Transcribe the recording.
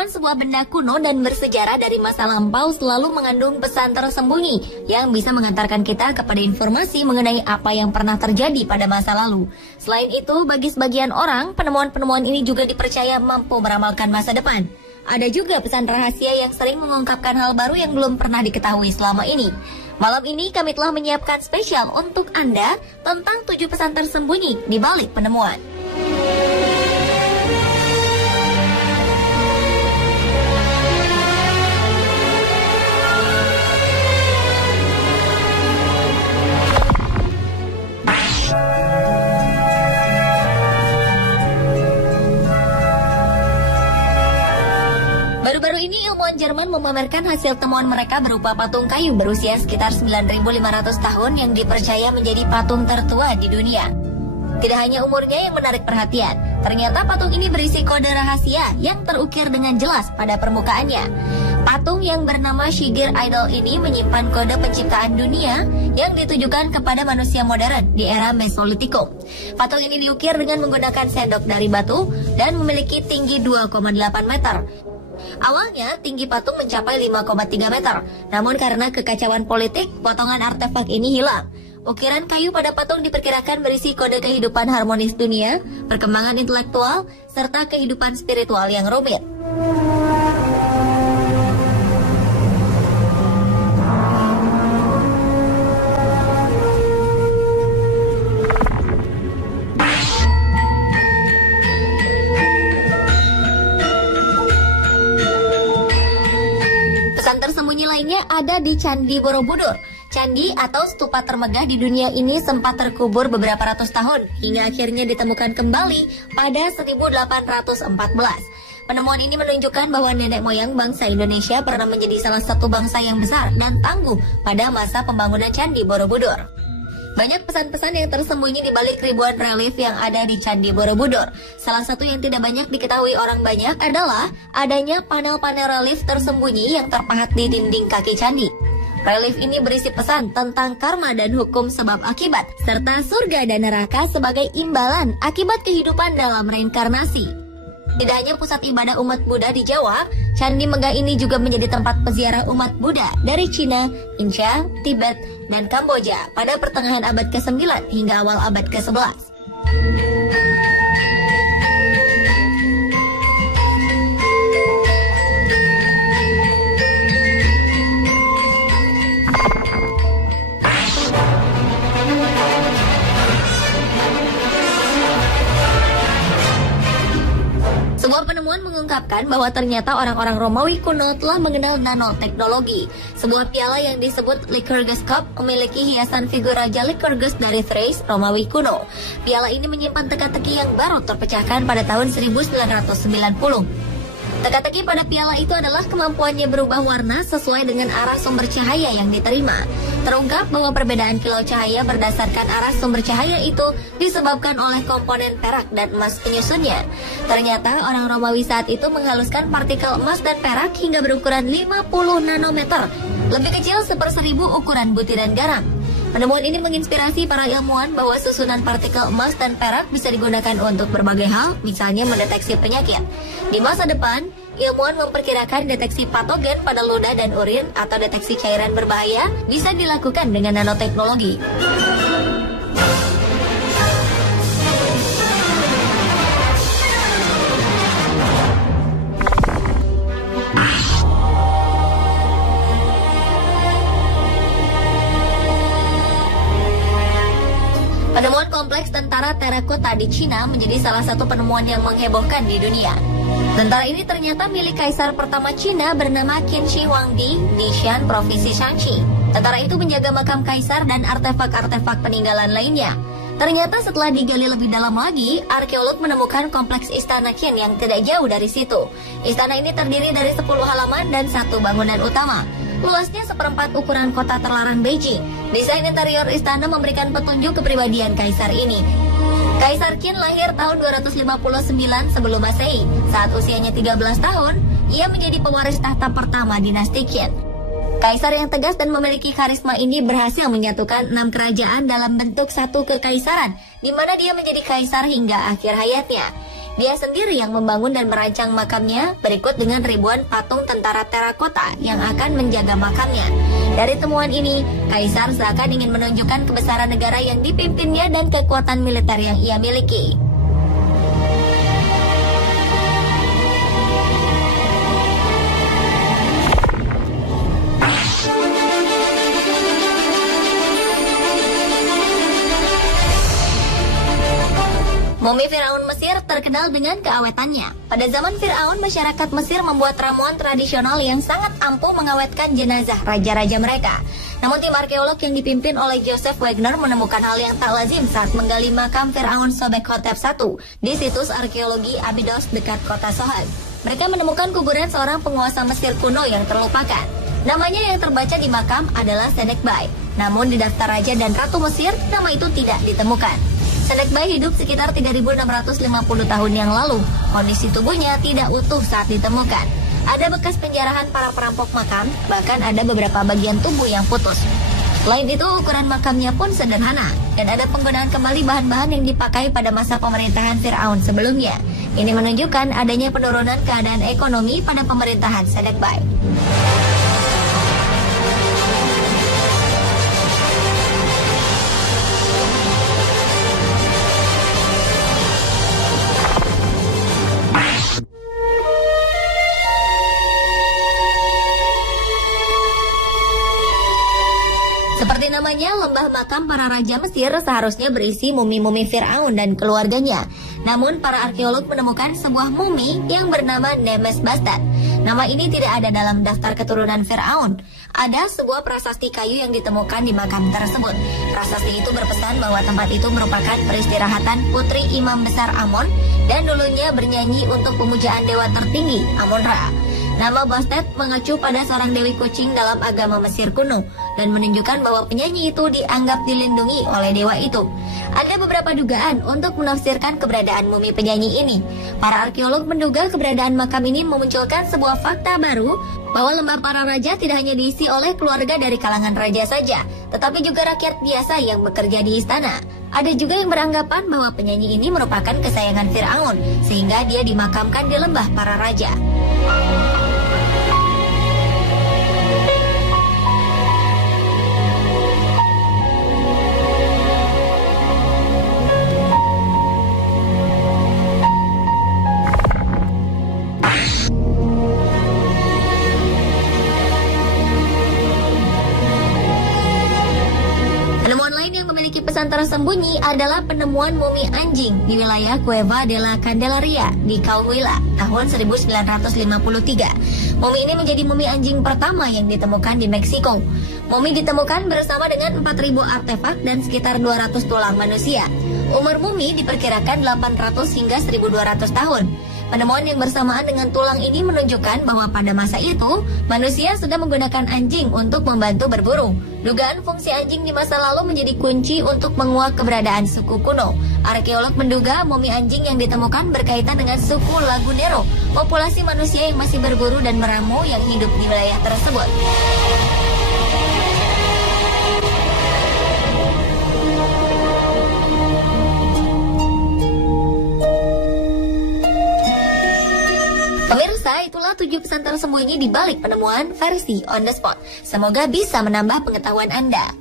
Penemuan sebuah benda kuno dan bersejarah dari masa lampau selalu mengandung pesan tersembunyi yang bisa mengantarkan kita kepada informasi mengenai apa yang pernah terjadi pada masa lalu. Selain itu, bagi sebagian orang, penemuan-penemuan ini juga dipercaya mampu meramalkan masa depan. Ada juga pesan rahasia yang sering mengungkapkan hal baru yang belum pernah diketahui selama ini. Malam ini kami telah menyiapkan spesial untuk Anda tentang 7 pesan tersembunyi di balik penemuan. Baru-baru ini ilmuwan Jerman memamerkan hasil temuan mereka berupa patung kayu berusia sekitar 9.500 tahun yang dipercaya menjadi patung tertua di dunia. Tidak hanya umurnya yang menarik perhatian, ternyata patung ini berisi kode rahasia yang terukir dengan jelas pada permukaannya. Patung yang bernama Shigir Idol ini menyimpan kode penciptaan dunia yang ditujukan kepada manusia modern di era Mesolitikum. Patung ini diukir dengan menggunakan sendok dari batu dan memiliki tinggi 2,8 meter. Awalnya, tinggi patung mencapai 5,3 meter. Namun karena kekacauan politik, potongan artefak ini hilang. Ukiran kayu pada patung diperkirakan berisi kode kehidupan harmonis dunia, perkembangan intelektual, serta kehidupan spiritual yang rumit. Tersembunyi lainnya ada di Candi Borobudur. Candi atau stupa termegah di dunia ini sempat terkubur beberapa ratus tahun hingga akhirnya ditemukan kembali pada 1814. Penemuan ini menunjukkan bahwa nenek moyang bangsa Indonesia pernah menjadi salah satu bangsa yang besar dan tangguh pada masa pembangunan Candi Borobudur. Banyak pesan-pesan yang tersembunyi di balik ribuan relief yang ada di Candi Borobudur. Salah satu yang tidak banyak diketahui orang banyak adalah adanya panel-panel relief tersembunyi yang terpahat di dinding kaki candi. Relief ini berisi pesan tentang karma dan hukum sebab akibat, serta surga dan neraka sebagai imbalan akibat kehidupan dalam reinkarnasi. Tidak hanya pusat ibadah umat Buddha di Jawa, Candi Megah ini juga menjadi tempat peziarah umat Buddha dari Cina, India, Tibet, dan Kamboja pada pertengahan abad ke-9 hingga awal abad ke-11. Sebuah penemuan mengungkapkan bahwa ternyata orang-orang Romawi kuno telah mengenal nanoteknologi. Sebuah piala yang disebut Lycurgus Cup memiliki hiasan figur Raja Lycurgus dari Thrace, Romawi kuno. Piala ini menyimpan teka-teki yang baru terpecahkan pada tahun 1990. Teka-teki pada piala itu adalah kemampuannya berubah warna sesuai dengan arah sumber cahaya yang diterima. Terungkap bahwa perbedaan kilau cahaya berdasarkan arah sumber cahaya itu disebabkan oleh komponen perak dan emas penyusunnya. Ternyata orang Romawi saat itu menghaluskan partikel emas dan perak hingga berukuran 50 nanometer, lebih kecil 1/1000 ukuran butiran garam. Penemuan ini menginspirasi para ilmuwan bahwa susunan partikel emas dan perak bisa digunakan untuk berbagai hal, misalnya mendeteksi penyakit. Di masa depan, ilmuwan memperkirakan deteksi patogen pada ludah dan urin atau deteksi cairan berbahaya bisa dilakukan dengan nanoteknologi. Penemuan kompleks tentara terakota di Cina menjadi salah satu penemuan yang menghebohkan di dunia. Tentara ini ternyata milik kaisar pertama Cina bernama Qin Shi Huangdi di Xi'an, provinsi Shanxi. Tentara itu menjaga makam kaisar dan artefak-artefak peninggalan lainnya. Ternyata setelah digali lebih dalam lagi, arkeolog menemukan kompleks istana Qin yang tidak jauh dari situ. Istana ini terdiri dari 10 halaman dan 1 bangunan utama. Luasnya 1/4 ukuran kota terlarang Beijing. Desain interior istana memberikan petunjuk kepribadian kaisar ini. Kaisar Qin lahir tahun 259 sebelum Masehi. Saat usianya 13 tahun, ia menjadi pewaris tahta pertama dinasti Qin. Kaisar yang tegas dan memiliki karisma ini berhasil menyatukan 6 kerajaan dalam bentuk satu kekaisaran, di mana dia menjadi kaisar hingga akhir hayatnya. Dia sendiri yang membangun dan merancang makamnya, berikut dengan ribuan patung tentara terakota yang akan menjaga makamnya. Dari temuan ini, Kaisar seakan ingin menunjukkan kebesaran negara yang dipimpinnya dan kekuatan militer yang ia miliki. Mumi Firaun Mesir terkenal dengan keawetannya. Pada zaman Firaun, masyarakat Mesir membuat ramuan tradisional yang sangat ampuh mengawetkan jenazah raja-raja mereka. Namun tim arkeolog yang dipimpin oleh Joseph Wagner menemukan hal yang tak lazim saat menggali makam Firaun Sobekhotep I di situs arkeologi Abydos dekat kota Sohag. Mereka menemukan kuburan seorang penguasa Mesir kuno yang terlupakan. Namanya yang terbaca di makam adalah Senekbai. Namun di daftar raja dan ratu Mesir, nama itu tidak ditemukan. Senekbai hidup sekitar 3.650 tahun yang lalu. Kondisi tubuhnya tidak utuh saat ditemukan. Ada bekas penjarahan para perampok makam, bahkan ada beberapa bagian tubuh yang putus. Selain itu, ukuran makamnya pun sederhana, dan ada penggunaan kembali bahan-bahan yang dipakai pada masa pemerintahan Firaun sebelumnya. Ini menunjukkan adanya penurunan keadaan ekonomi pada pemerintahan Senekbai. Seperti namanya, lembah makam para raja Mesir seharusnya berisi mumi-mumi Firaun dan keluarganya. Namun, para arkeolog menemukan sebuah mumi yang bernama Nemes Bastad. Nama ini tidak ada dalam daftar keturunan Firaun. Ada sebuah prasasti kayu yang ditemukan di makam tersebut. Prasasti itu berpesan bahwa tempat itu merupakan peristirahatan putri Imam Besar Amon dan dulunya bernyanyi untuk pemujaan dewa tertinggi, Amon-Ra. Nama Bastet mengacu pada seorang dewi kucing dalam agama Mesir kuno dan menunjukkan bahwa penyanyi itu dianggap dilindungi oleh dewa itu. Ada beberapa dugaan untuk menafsirkan keberadaan mumi penyanyi ini. Para arkeolog menduga keberadaan makam ini memunculkan sebuah fakta baru bahwa lembah para raja tidak hanya diisi oleh keluarga dari kalangan raja saja, tetapi juga rakyat biasa yang bekerja di istana. Ada juga yang beranggapan bahwa penyanyi ini merupakan kesayangan Firaun, sehingga dia dimakamkan di lembah para raja. Pesan tersembunyi adalah penemuan mumi anjing di wilayah Cueva de la Candelaria di Coahuila tahun 1953. Mumi ini menjadi mumi anjing pertama yang ditemukan di Meksiko. Mumi ditemukan bersama dengan 4.000 artefak dan sekitar 200 tulang manusia. Umur mumi diperkirakan 800 hingga 1.200 tahun. Penemuan yang bersamaan dengan tulang ini menunjukkan bahwa pada masa itu, manusia sudah menggunakan anjing untuk membantu berburu. Dugaan fungsi anjing di masa lalu menjadi kunci untuk menguak keberadaan suku kuno. Arkeolog menduga mumi anjing yang ditemukan berkaitan dengan suku Lagunero, populasi manusia yang masih berburu dan meramu yang hidup di wilayah tersebut. Pemirsa, itulah 7 pesan tersembunyi di balik penemuan versi on the spot. Semoga bisa menambah pengetahuan Anda.